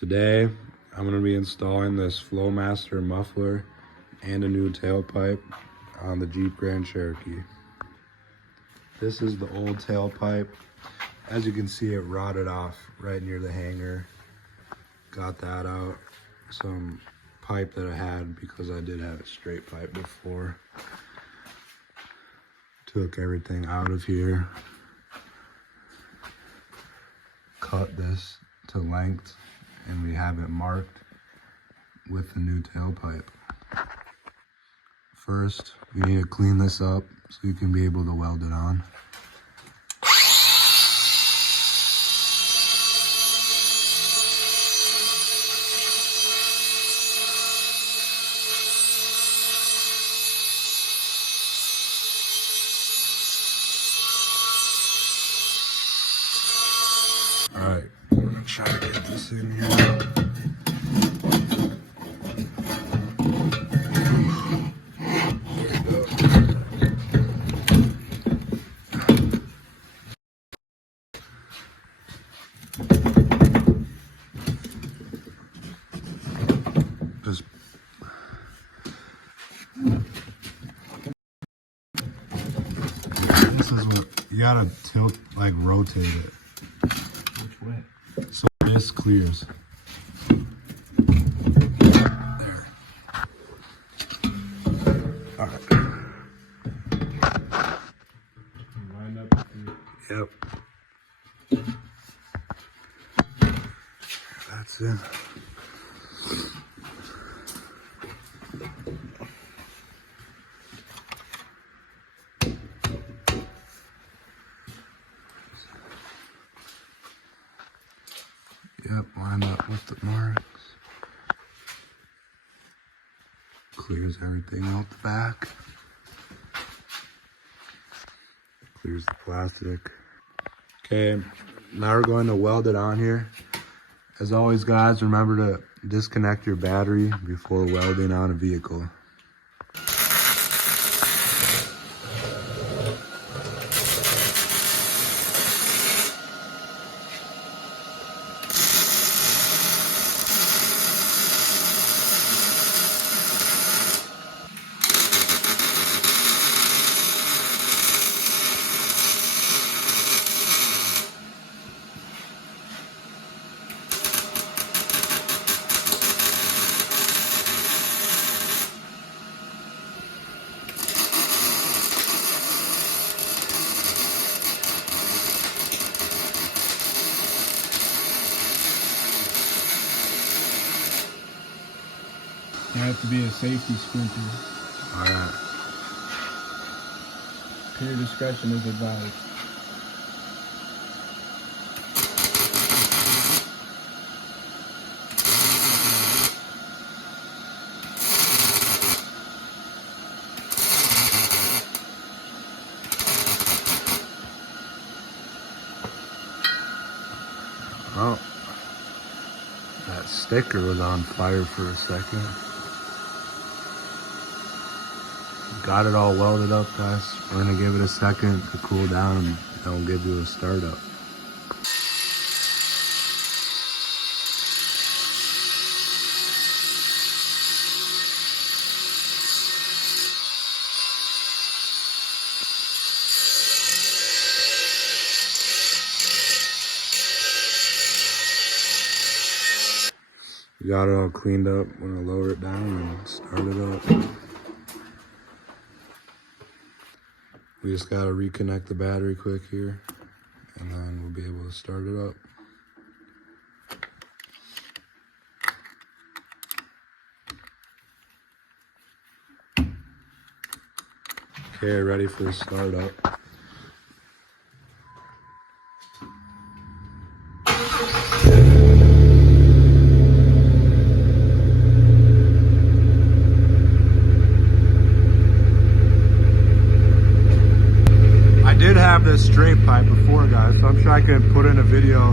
Today, I'm going to be installing this Flowmaster Muffler and a new tailpipe on the Jeep Grand Cherokee. This is the old tailpipe. As you can see, it rotted off right near the hanger. Got that out. Some pipe that I had because I did have a straight pipe before. Took everything out of here. Cut this to length, and we have it marked with the new tailpipe. First, we need to clean this up so you can be able to weld it on. Alright, I'm gonna try to get this in here. Just this is what you gotta tilt, like rotate it. Which way? So this clears. There. Alright. Line up. Yep. That's it. Yep, line up with the marks. Clears everything out the back. Clears the plastic. Okay, now we're going to weld it on here. As always, guys, remember to disconnect your battery before welding on a vehicle. There has to be a safety splinter. Alright. Pure discretion is advised. Oh. That sticker was on fire for a second. Got it all welded up, guys. We're gonna give it a second to cool down and then we'll give you a startup. We got it all cleaned up. We're gonna lower it down and start it up. We just gotta reconnect the battery quick here, and then we'll be able to start it up. Okay, ready for the startup. I did have this straight pipe before, guys, so I'm sure I could put in a video